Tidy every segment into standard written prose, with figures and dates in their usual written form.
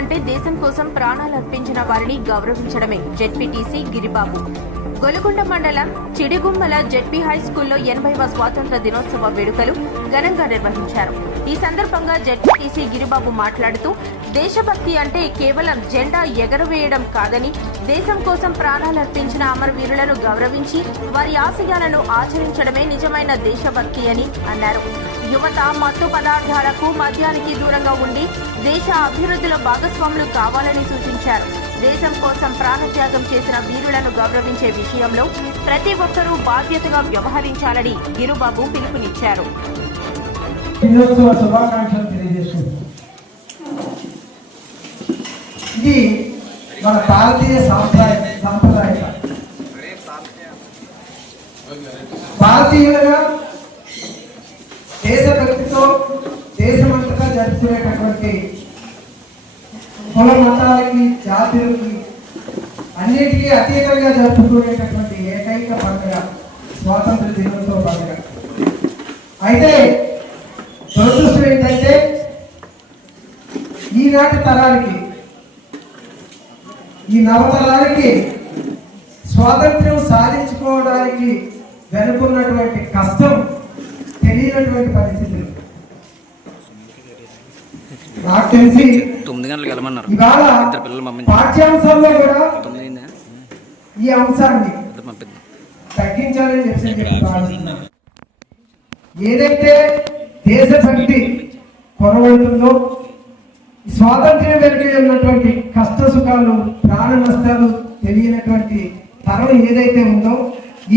అంటే దేశం కోసం ప్రాణాలు అర్పించిన వారిని గౌరవించడమే. జెడ్పీటీసీ గిరిబాబు గొలుగొండ మండలం చిడిగుమ్మల జెడ్పీ హై స్కూల్లో 80వ స్వాతంత్ర దినోత్సవ వేడుకలు ఘనంగా నిర్వహించారు. ఈ సందర్భంగా జెడ్పీటీసీ గిరిబాబు మాట్లాడుతూ, దేశభక్తి అంటే కేవలం జెండా ఎగరవేయడం కాదని, దేశం కోసం ప్రాణాలు అర్పించిన అమరవీరులను గౌరవించి వారి ఆశయాలను ఆచరించడమే నిజమైన దేశభక్తి అని అన్నారు. యువత మత్తు పదార్థాలకు మద్యానికి దూరంగా ఉండి దేశ అభివృద్ధిలో భాగస్వాములు కావాలని సూచించారు. దేశం కోసం ప్రాణత్యాగం చేసిన వీరులను గౌరవించే విషయంలో ప్రతి ఒక్కరూ బాధ్యతగా వ్యవహరించాలని గిరిబాబు పిలుపునిచ్చారు. ఇది మన భారతీయ సంప్రదాయం. భారతీయులుగా దేశభక్తితో దేశమంతటా జరుపుకునేటటువంటి కుల మతాలకి జాతులకి అన్నిటికీ అతీతంగా జరుపుకునేటటువంటి ఏకైక పండుగ స్వాతంత్ర దినోత్సవ పండుగ. అయితే దురదృష్టం ఏంటంటే ఈనాటి తరానికి, ఈ నవతరానికి స్వాతంత్ర్యం సాధించుకోవడానికి వెనుకున్నటువంటి కష్టం తెలియనటువంటి పరిస్థితులు. నాకు తెలిసి 9 గంటలకు వెళ్ళమన్నారు. పాఠ్యాంశాల్లో కూడా ఈ అంశాన్ని తగ్గించాలని చెప్పి ఏదైతే దేశభక్తి కొరవడుతుందో, స్వాతంత్ర్యం వెనుక ఉన్నటువంటి కష్ట సుఖాలు, ప్రాణ నష్టాలు తెలియనటువంటి తరం ఏదైతే ఉందో,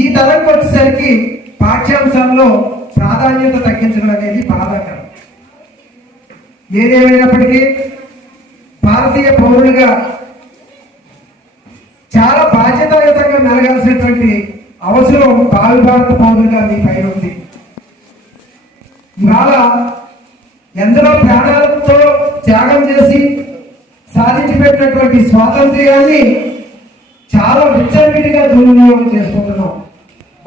ఈ తరంకి వచ్చేసరికి పాఠ్యాంశాల్లో ప్రాధాన్యత తగ్గించడం అనేది బాధాకరం. ఏదేమైనప్పటికీ భారతీయ పౌరులుగా చాలా బాధ్యతాయుతంగా మెలగాల్సినటువంటి అవసరం భారత పౌరులుగా మీ పైన ఉంది. ఇవాళ ఎందరో ప్రాణాలతో త్యాగం చేసి సాధించిపెట్టినటువంటి స్వాతంత్ర్యాన్ని చాలా విచ్చలవిడిగా దుర్వినియోగం చేసుకుంటున్నాం.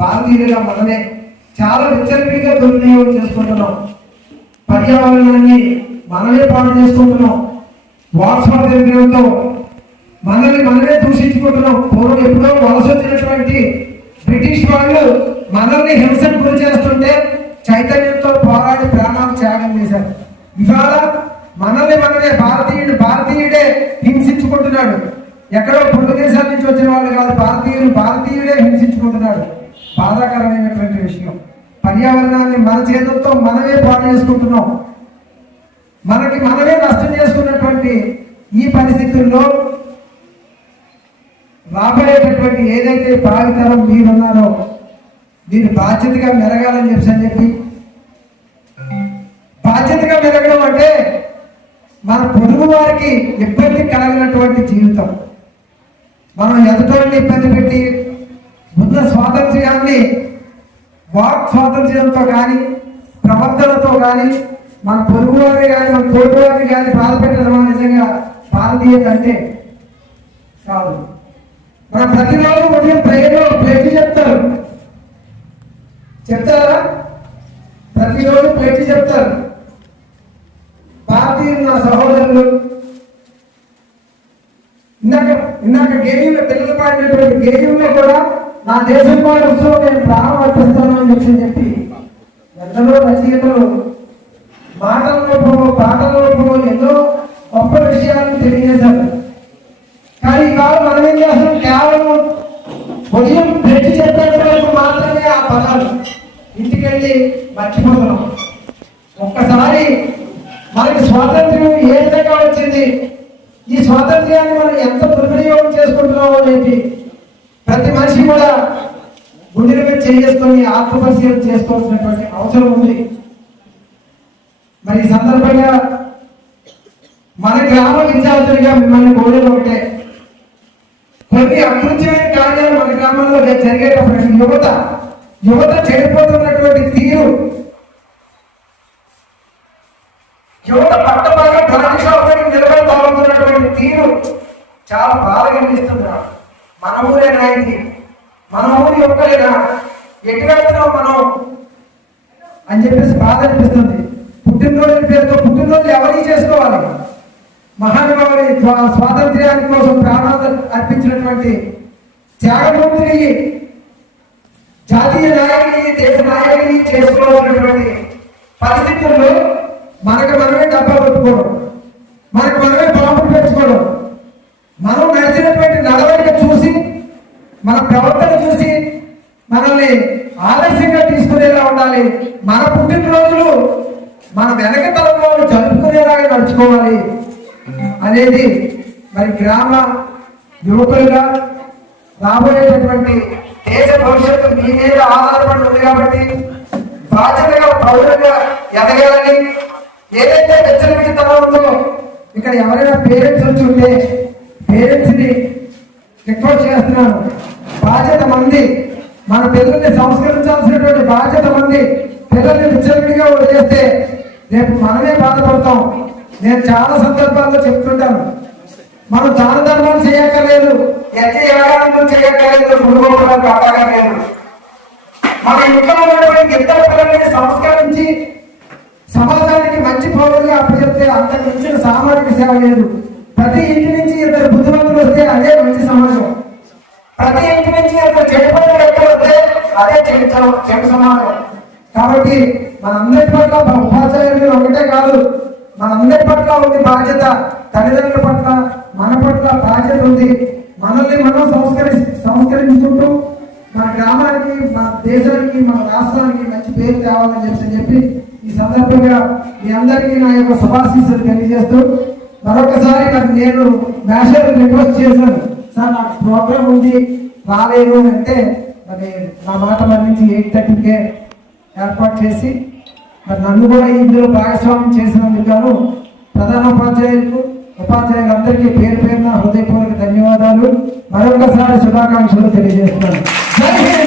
భారతీయులుగా మనమే చాలా విచ్చలవిడిగా దుర్వినియోగం చేసుకుంటున్నాం. పర్యావరణాన్ని మనమే పాడు చేసుకుంటున్నాం. వాట్సాప్ నిర్ణయంతో మనమే దూషించుకుంటున్నాం. పూర్వం ఎప్పుడో వలస వచ్చినటువంటి బ్రిటిష్ వాళ్ళు మనల్ని హింసకు గురి చేస్తుంటే చైతన్యంతో పోరాడి ప్రాణాలు త్యాగం చేశారు. ఇవాళ మనమే భారతీయుడే హింసించుకుంటున్నాడు. ఎక్కడో పొరుగు దేశాల నుంచి వచ్చిన వాళ్ళు కాదు, భారతీయుడే హింసించుకుంటున్నాడు. బాధాకరమైనటువంటి విషయం. పర్యావరణాన్ని మన చేతులతో మనమే పాడు చేసుకుంటున్నాం. మనమే నష్టం చేసుకున్నటువంటి ఈ పరిస్థితుల్లో రాబోయేటటువంటి ఏదైతే భావితరం మీరున్నారో మీరు బాధ్యతగా మెలగాలని చెప్పి, బాధ్యతగా మెలగడం అంటే మన పొరుగు వారికి ఇబ్బంది కలగినటువంటి జీవితం. మనం ఎదుటోళ్ళని ఇబ్బంది పెట్టి ఉన్న స్వాతంత్ర్యాన్ని వాక్ స్వాతంత్ర్యంతో కానీ, ప్రవర్తనతో కానీ, మన పొరుగు వారిని కానీ, మన తోటి వారిని కానీ బాధపెట్టడం నిజంగా భారతీయత అంటే కాదు. మన ప్రతిరోజు ఉదయం ప్రేయర్లో ప్లేట్ చెప్తారా? ప్రతిరోజు ప్లేట్ చెప్తారు. భారతీయులు నా సహోదరులు. ఇందాక గేయంలో పిల్లలు పాడినటువంటి గేయంలో కూడా నా దేశం కోసం నేను ప్రాణం అర్పిస్తాను అని చెప్పి ఎందరో రచయితలు మాటల రూపంలో, పాటల రూపంలో ఎన్నో గొప్ప విషయాలను తెలియజేశారు. కానీ ఇవాళ మనం ఏం చేస్తాం? కేవలం ఉదయం పెట్టి చెప్పేందుకు మాత్రమే ఆ పదాలు ఇంటికెళ్ళి మర్చిపోతున్నాం. ఒక్కసారి మనకి స్వాతంత్ర్యం ఏ విధంగా వచ్చింది, ఈ స్వాతంత్ర్యాన్ని మనం ఎంత దుర్వినియోగం చేసుకుంటున్నామో అనేది ప్రతి మనిషి కూడా గుండెల మీద చేసుకొని ఆత్మపరిశీలన చేసుకోవాల్సినటువంటి అవసరం ఉంది. మరి ఈ సందర్భంగా మన గ్రామ విద్యార్థులుగా మిమ్మల్ని కోరేది ఒకటే, కొన్ని అకృత్యమైన కార్యాలు మన గ్రామంలో జరిగేటప్పుడు యువత చెడిపోతున్నటువంటి తీరు, యువత పట్టబాగా గాంధీ నిలబడి తాగుతున్నటువంటి తీరు చాలా బాధ కలిగిస్తుంది. మన ఊరేనా ఇది? మన ఊరి ఒక్కలేనా? ఎటు వెళ్తున్నావు మనం అని చెప్పేసి బాధ అనిపిస్తుంది. పుట్టినరోజు పేరుతో పుట్టినరోజు ఎవరికి చేసుకోవాలి? మహానుభావుడి స్వాతంత్ర్యాని కోసం ప్రాణాలు అర్పించినటువంటి త్యాగమూర్తిని జాతీయ నాయకుని దేశ నాయకుని చేసుకోవాలన్నటువంటి పరిస్థితుల్లో మనకు మనమే డబ్బా కొట్టుకోవడం, మనకు మనమే పాపం పెంచుకోవడం, మనం నడిచినటువంటి నడవడిక చూసి మన ప్రవర్తన చూసి మనల్ని ఆదర్శంగా తీసుకునేలా ఉండాలి. మన పుట్టినరోజులు మన వెనక తరంలో జరుపుకునేలాగా నడుచుకోవాలి అనేది మరి గ్రామ యువకులుగా రాబోయేటటువంటి దేశ భవిష్యత్తు మీ మీద ఆధారపడి ఉంది కాబట్టి బాధ్యతగా పౌరులుగా ఎదగాలని. ఏదైతే వెచ్చలవిడితనం ఉందో ఇక్కడ ఎవరైనా పేరెంట్స్ వచ్చి ఉంటే పేరెంట్స్ ని రిక్వెస్ట్ చేస్తున్నాను, బాధ్యత మంది, మన పిల్లల్ని సంస్కరించాల్సినటువంటి బాధ్యత మంది. పిల్లల్ని విచ్చలవిడిగా వదిలేస్తే రేపు మనమే బాధపడతాం. నేను చాలా సందర్భాల్లో చెప్తుంటాను, మనం దాన ధర్మాలు చేయక్కర్లేదు, యజ్ఞయాగాలను చేయక్కర్లేదు, గురుగోపురాలు కట్టక్కర్లేదు. మన ఇంట్లో ఉన్నటువంటి ఇద్దరు పిల్లల్ని సంస్కరించి సమాజానికి మంచి పౌరులుగా అప్పచెప్తే అంతకు మించిన సామాజిక సేవ లేదు. ప్రతి ఇంటి నుంచి ఇద్దరు బుద్ధిమంతులు వస్తే అదే మంచి సమాజం. ప్రతి ఇంటి నుంచి ఇద్దరు చెడుపడిన వ్యక్తులు వస్తే అదే చెడు సమాజం. కాబట్టి మనందరి పట్ల ఉపాధ్యాయులు ఒకటే కాదు, మనందరి పట్ల ఉంది బాధ్యత. తల్లిదండ్రుల పట్ల మన పట్ల బాధ్యత ఉంది. మనల్ని మనం సంస్కరించుకుంటూ మన గ్రామానికి, మన దేశానికి, మన రాష్ట్రానికి మంచి పేరు తేవాలని చెప్పి ఈ సందర్భంగా మీ అందరికీ నా యొక్క శుభాశీస్సులు తెలియజేస్తూ మరొకసారి నేను మ్యాషర్ రిక్వెస్ట్ చేశాను, సార్ నాకు ప్రోగ్రామ్ ఉంది రాలేదు అంటే మరి నా మాట మన్నించి 8:30కే ఏర్పాటు చేసి మరి నన్ను కూడా ఇందులో భాగస్వామ్యం చేసినందుకు గాను ప్రధానోపాధ్యాయులకు, ఉపాధ్యాయులందరికీ పేరు పేరున హృదయపూర్వక ధన్యవాదాలు, మరొకసారి శుభాకాంక్షలు తెలియజేస్తున్నాను. జై హింద్.